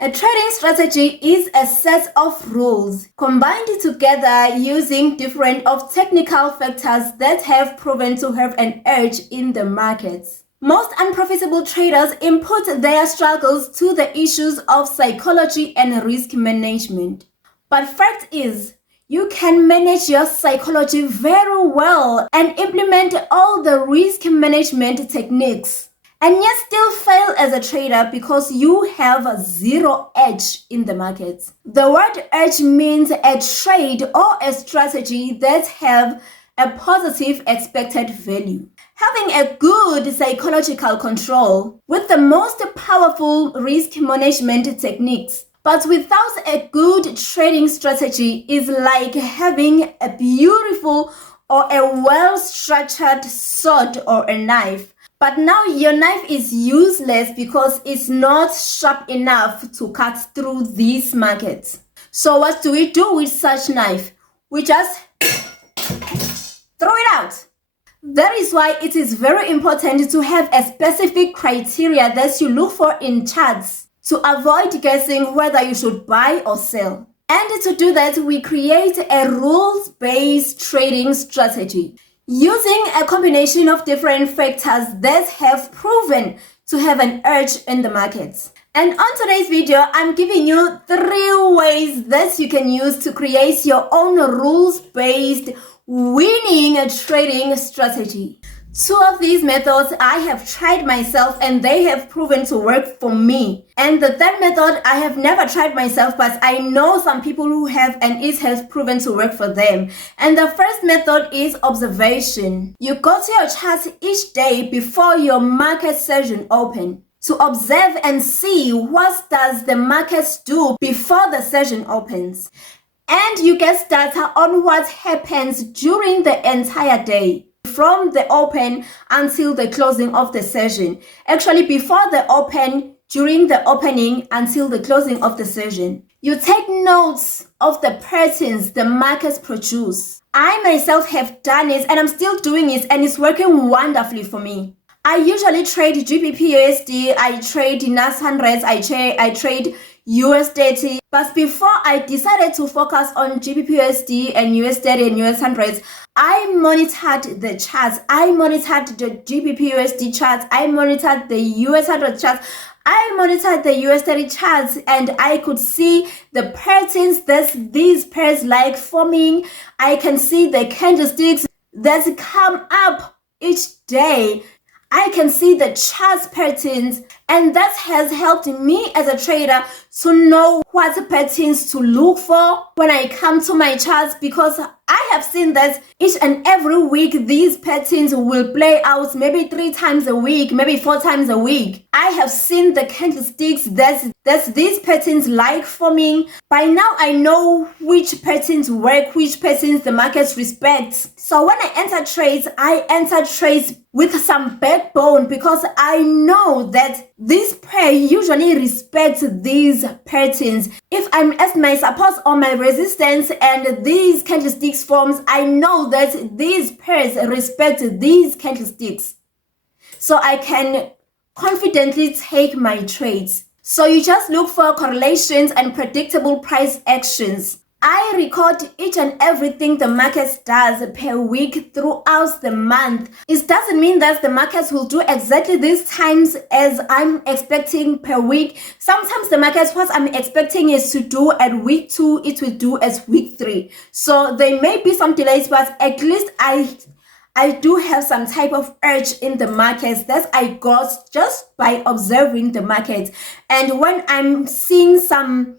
A trading strategy is a set of rules combined together using different of technical factors that have proven to have an edge in the markets. Most unprofitable traders input their struggles to the issues of psychology and risk management. But fact is, you can manage your psychology very well and implement all the risk management techniques, and yet still fail as a trader because you have a zero edge in the market. The word edge means a trade or a strategy that have a positive expected value. Having a good psychological control with the most powerful risk management techniques, but without a good trading strategy, is like having a beautiful or a well-structured sword or a knife. But now your knife is useless because it's not sharp enough to cut through these markets. So what do we do with such knife? We just throw it out. That is why it is very important to have a specific criteria that you look for in charts to avoid guessing whether you should buy or sell. And to do that, we create a rules-based trading strategy using a combination of different factors that have proven to have an edge in the markets. And on today's video, I'm giving you 3 ways that you can use to create your own rules-based winning trading strategy. 2 of these methods I have tried myself and they have proven to work for me. And the 3rd method I have never tried myself, but I know some people who have and it has proven to work for them. And the first method is observation. You go to your chart each day before your market session open to observe and see what does the markets do before the session opens. And you get data on what happens during the entire day, from the open until the closing of the session. Actually, before the open, during the opening, until the closing of the session. You take notes of the patterns the markets produce. I myself have done it and I'm still doing it, and it's working wonderfully for me. I usually trade GBP USD, I trade NAS 100s, I trade USD. But before I decided to focus on GBP USD and USD and US 100s, I monitored the charts. I monitored the GBP USD charts. I monitored the US 100 charts. I monitored the USD charts, and I could see the patterns that these pairs like forming. I can see the candlesticks that come up each day. I can see the chart patterns, and that has helped me as a trader to know what patterns to look for when I come to my charts, because I have seen that each and every week these patterns will play out maybe 3 times a week, maybe 4 times a week. I have seen the candlesticks that these patterns like forming. By now I know which patterns work, which patterns the market respects. So when I enter trades with some backbone, because I know that this pair usually respects these patterns. If I'm at my support or my resistance and these candlesticks forms, I know that these pairs respect these candlesticks. So I can confidently take my trades. So you just look for correlations and predictable price actions. I record each and everything the market does per week throughout the month. It doesn't mean that the markets will do exactly these times as I'm expecting per week. Sometimes the markets, what I'm expecting is to do at week 2, it will do as week 3. So there may be some delays, but at least I do have some type of edge in the markets that I got just by observing the market. And when I'm seeing some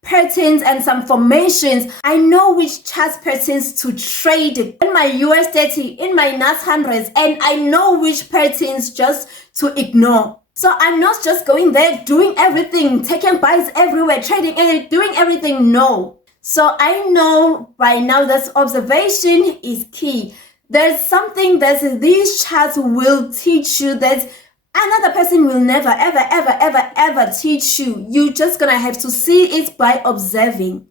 patterns and some formations, I know which chart patterns to trade in my USD, in my NAS 100s, and I know which patterns just to ignore. So I'm not just going there doing everything, taking buys everywhere, trading and doing everything. No. So I know by now that observation is key. There's something that these charts will teach you that another person will never, ever teach you. You're just gonna have to see it by observing.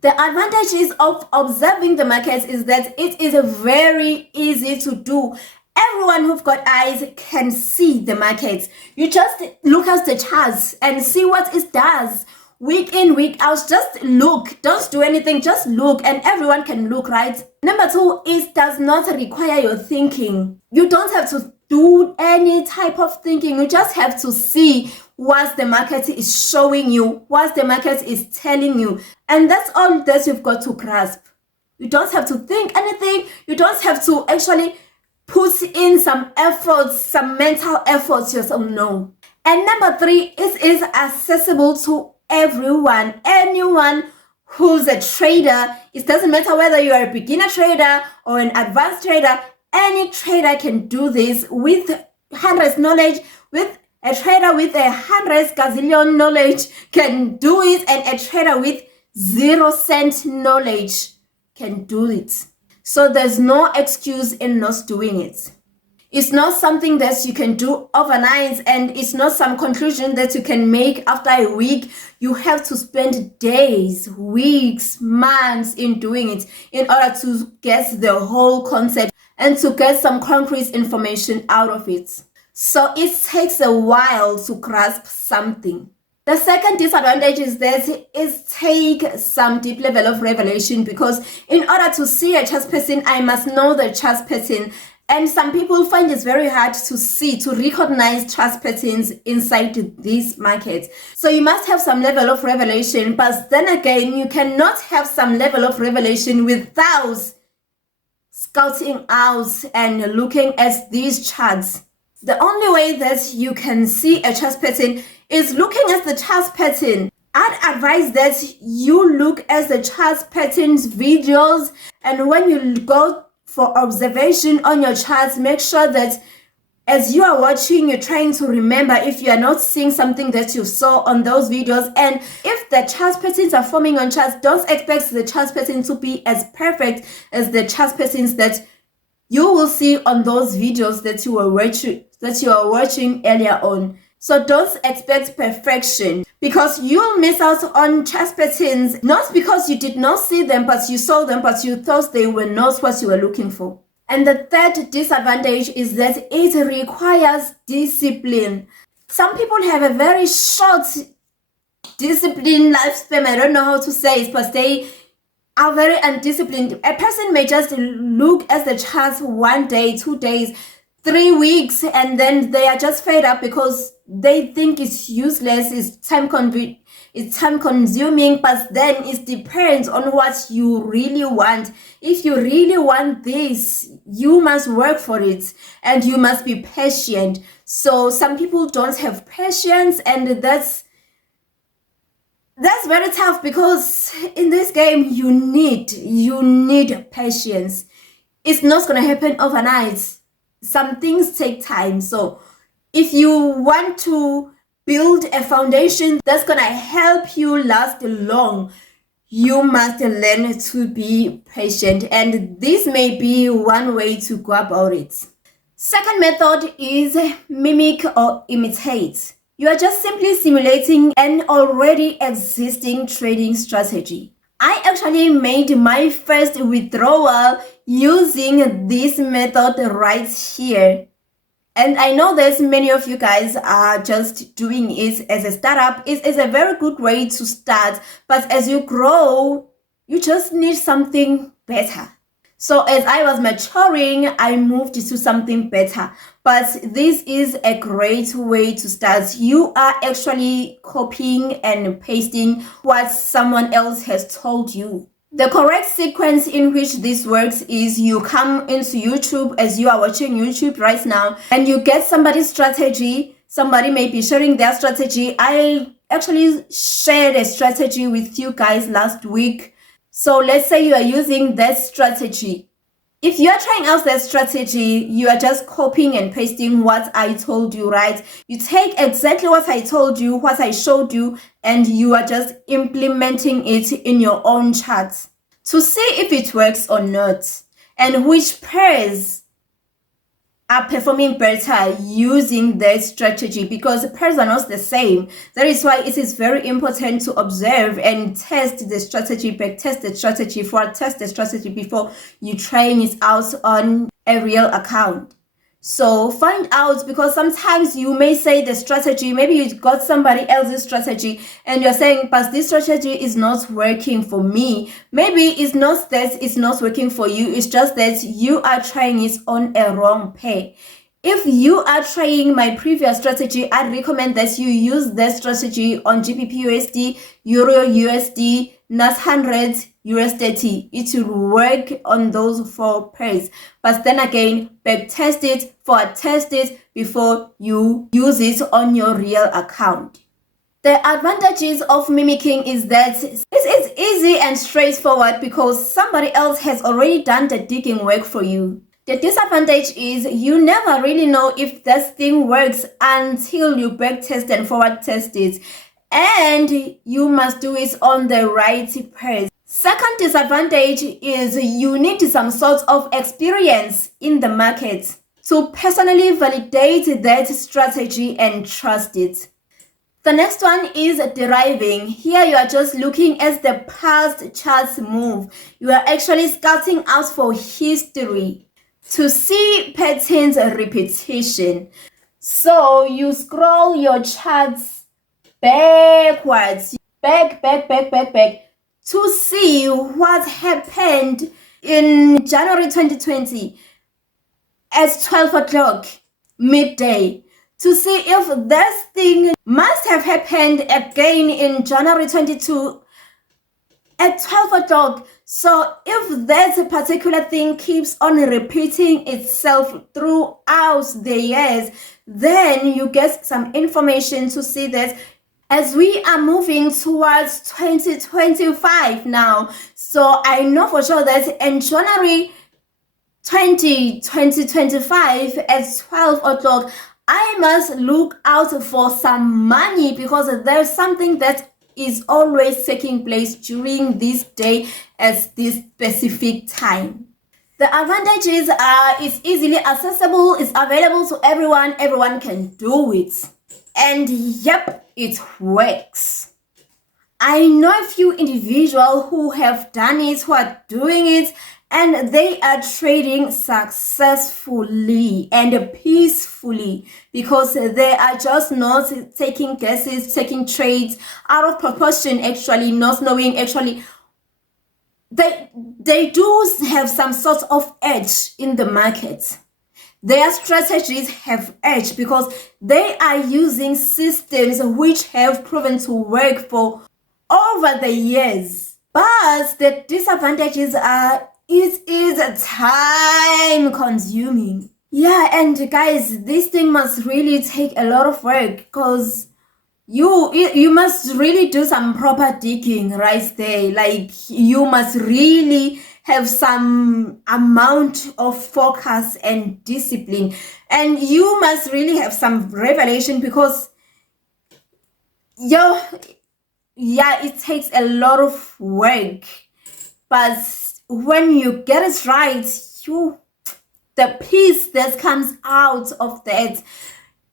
The advantages of observing the markets is that it is very easy to do. Everyone who've got eyes can see the markets. You just look at the charts and see what it does. Week in, week out, just look. Don't do anything, just look, and everyone can look, right? Number two, it does not require your thinking. You don't have to do any type of thinking. You just have to see what the market is showing you, what the market is telling you. And that's all that you've got to grasp. You don't have to think anything. You don't have to actually put in some efforts, some mental efforts yourself. No. And number three, it is accessible to everyone, anyone who's a trader. It doesn't matter whether you are a beginner trader or an advanced trader. Any trader can do this with hundreds knowledge. With a trader with 100 gazillion knowledge can do it, and a trader with 0 cent knowledge can do it. So there's no excuse in not doing it. It's not something that you can do overnight, and it's not some conclusion that you can make after a week. You have to spend days, weeks, months in doing it in order to get the whole concept and to get some concrete information out of it. So it takes a while to grasp something. The second disadvantage is that it takes some deep level of revelation, because in order to see a chart pattern, I must know the chart pattern. And some people find it very hard to see, to recognize chart patterns inside this market. So you must have some level of revelation, but then again, you cannot have some level of revelation without scouting out and looking at these charts. The only way that you can see a chart pattern is looking at the chart pattern. I'd advise that you look at the chart patterns videos, and when you go for observation on your charts, make sure that as you are watching, you're trying to remember if you are not seeing something that you saw on those videos. And if the chart patterns are forming on charts, don't expect the chart pattern to be as perfect as the chart patterns that you will see on those videos that you are watching earlier on. So don't expect perfection, because you'll miss out on chart patterns, not because you did not see them, but you saw them, but you thought they were not what you were looking for. And the third disadvantage is that it requires discipline. Some people have a very short discipline lifespan. I don't know how to say it, but they are very undisciplined. A person may just look at the charts 1 day, 2 days, 3 weeks, and then they are just fed up because they think it's useless, it's time consuming. But then it depends on what you really want. If you really want this, you must work for it, and you must be patient. So some people don't have patience, and that's very tough, because in this game you need patience. It's not going to happen overnight. Some things take time. So if you want to build a foundation that's going to help you last long, you must learn to be patient, and this may be one way to go about it. Second method is mimic or imitate. You are just simply simulating an already existing trading strategy. I actually made my first withdrawal using this method right here. And I know there's many of you guys are just doing it as a startup. It is a very good way to start, but as you grow, you just need something better. So as I was maturing, I moved to something better. But this is a great way to start. You are actually copying and pasting what someone else has told you. The correct sequence in which this works is you come into YouTube as you are watching YouTube right now, and you get somebody's strategy. Somebody may be sharing their strategy. I actually shared a strategy with you guys last week. So let's say you are using that strategy. If you are trying out that strategy, you are just copying and pasting what I told you, right? You take exactly what I told you, what I showed you, and you are just implementing it in your own charts to see if it works or not, and which pairs are performing better using that strategy, because pairs are not the same. That is why it is very important to observe and test the strategy, test the strategy before you trying it out on a real account. So find out, because sometimes you may say the strategy, maybe you got somebody else's strategy and you're saying, but this strategy is not working for me. Maybe it's not that it's not working for you, it's just that you are trying it on a wrong pair. If you are trying my previous strategy, I recommend that you use that strategy on GBP USD, Euro USD, NAS 100, USDT. It will work on those 4 pairs. But then again, back test it, forward test it before you use it on your real account. The advantages of mimicking is that this is easy and straightforward because somebody else has already done the digging work for you. The disadvantage is you never really know if this thing works until you back test and forward test it. And you must do it on the right pairs. Second disadvantage is you need some sort of experience in the market to personally validate that strategy and trust it. The next one is deriving. Here you are just looking at the past charts move. You are actually scouting out for history to see patterns repetition. So you scroll your charts backwards, back to see what happened in January 2020 at 12 o'clock midday, to see if this thing must have happened again in January 22 at 12 o'clock. So if that particular thing keeps on repeating itself throughout the years, then you get some information to see that as we are moving towards 2025 now. So I know for sure that in January 2025 at 12 o'clock, I must look out for some money, because there's something that is always taking place during this day at this specific time. The advantages are it's easily accessible, it's available to everyone, everyone can do it. And yep, it works. I know a few individuals who have done it, who are doing it, and they are trading successfully and peacefully, because they are just not taking guesses, taking trades out of proportion, actually not knowing actually. They do have some sort of edge in the market. Their strategies have edge because they are using systems which have proven to work for over the years. But the disadvantages are it is time consuming. Yeah, and guys, this thing must really take a lot of work, because you must really do some proper digging right there. Like, you must really have some amount of focus and discipline, and you must really have some revelation, because it takes a lot of work. But when you get it right, the peace that comes out of that,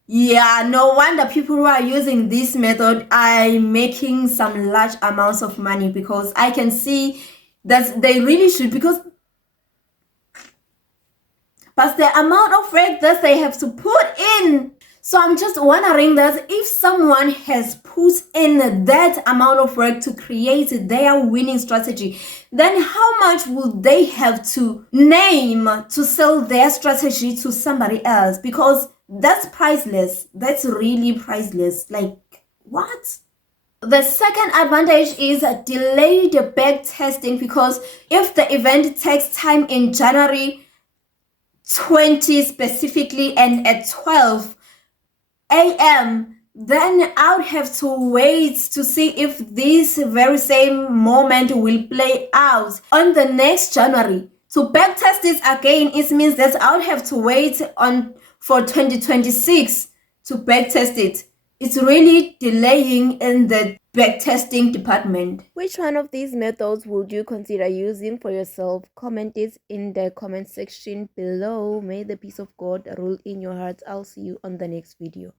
no wonder people who are using this method are making some large amounts of money, because I can see that they really should, but the amount of work that they have to put in. So I'm just wondering that if someone has put in that amount of work to create their winning strategy, then how much would they have to name to sell their strategy to somebody else? Because that's priceless. That's really priceless. Like, what? The second advantage is delayed back testing, because if the event takes time in January 20 specifically and at 12 a.m., then I would have to wait to see if this very same moment will play out on the next January. To backtest it again, it means that I would have to wait for 2026 to backtest it. It's really delaying in the backtesting department. Which one of these methods would you consider using for yourself? Comment it in the comment section below. May the peace of God rule in your hearts. I'll see you on the next video.